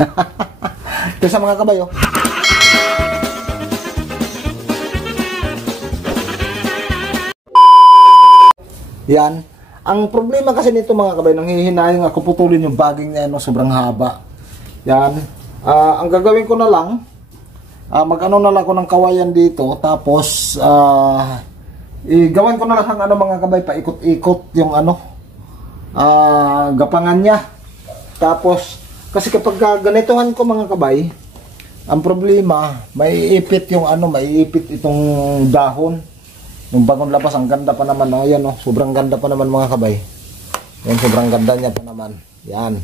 Ito sa mga kabay, oh. Yan. Ang problema kasi nito mga kabay, nang hihinayang ako putulin yung baging niya, no, sobrang haba. Yan. Ang gagawin ko na lang, mag-ano na lang ako ng kawayan dito, tapos igawan ko na lang ang ano mga kabay, paikot-ikot yung ano, gapangan niya. Tapos, kasi kapag ganituhan ko mga kabay, ang problema, maiipit yung ano, maiipit itong dahon. Yung bagong labas, ang ganda pa naman. Oh, yan, oh, sobrang ganda pa naman mga kabay. Yan, sobrang ganda niya pa naman. Yan.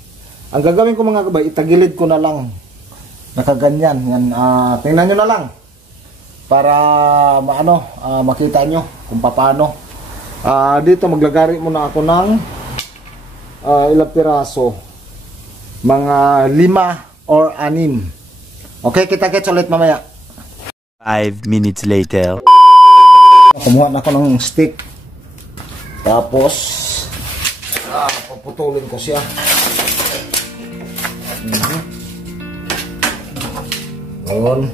Ang gagawin ko mga kabay, itagilid ko na lang. Nakaganyan. Yan, tingnan nyo na lang. Para makita nyo kung paano. Dito maglagari muna ako ng ilang piraso. Mga 5 or 6. Okay, kita-kits ulit mamaya. 5 minutes later. Kumuha na ako ng stick. Tapos paputulin ko siya. Ngayon.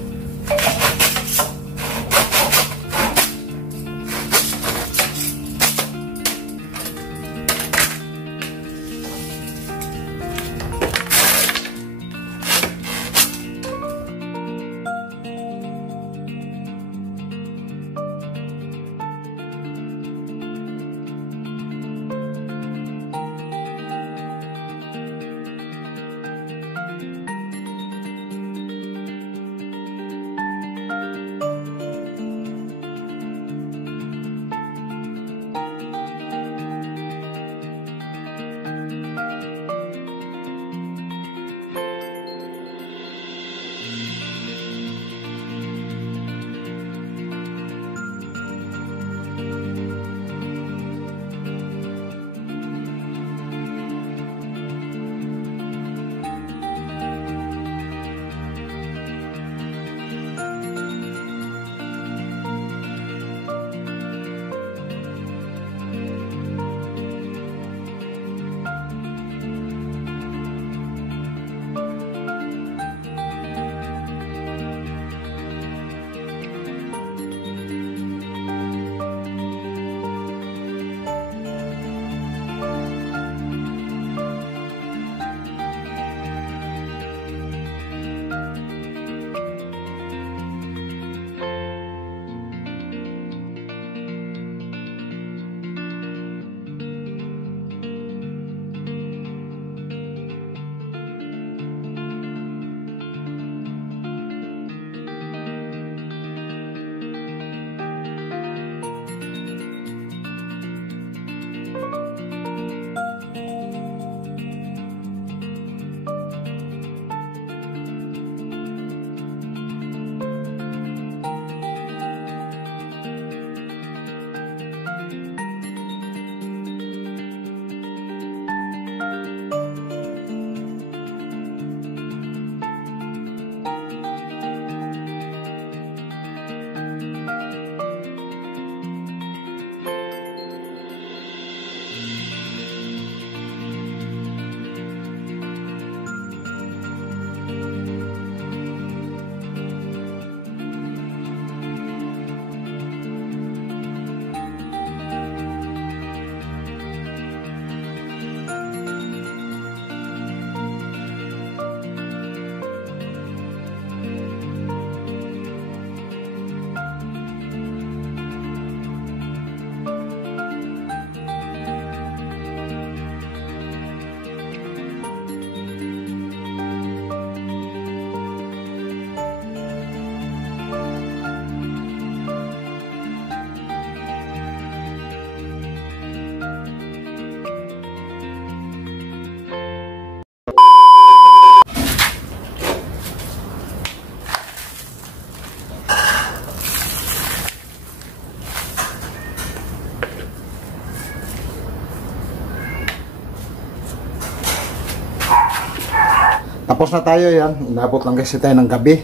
Tapos na tayo yan. Inabot lang kasi tayo ng gabi.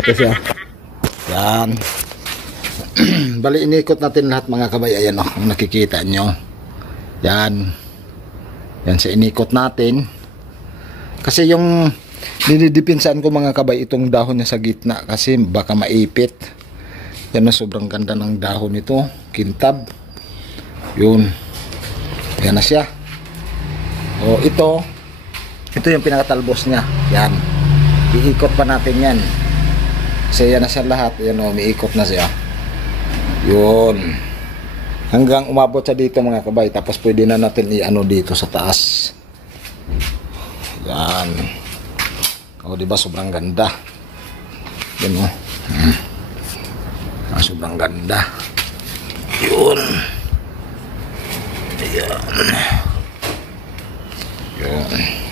Kasi yan. Bali inikot natin lahat mga kabay. Ayan o, kung nakikita nyo. Yan. Yan sa inikot natin. Kasi yung dinidipinsan ko mga kabay, itong dahon niya sa gitna kasi baka maipit. Yan na, sobrang ganda ng dahon nito, kintab. Yun. Yan na siya. O ito yung pinakatalbos niya. Yan. Iikot pa natin yan. Kasi yan na siya lahat. Yan o, umiikot na siya. Yun. Hanggang umabot sa dito mga kabay. Tapos pwede na natin i-ano dito sa taas. Yan. O diba sobrang ganda. Yan o. Sobrang ganda. Yun. Ayan. Yun.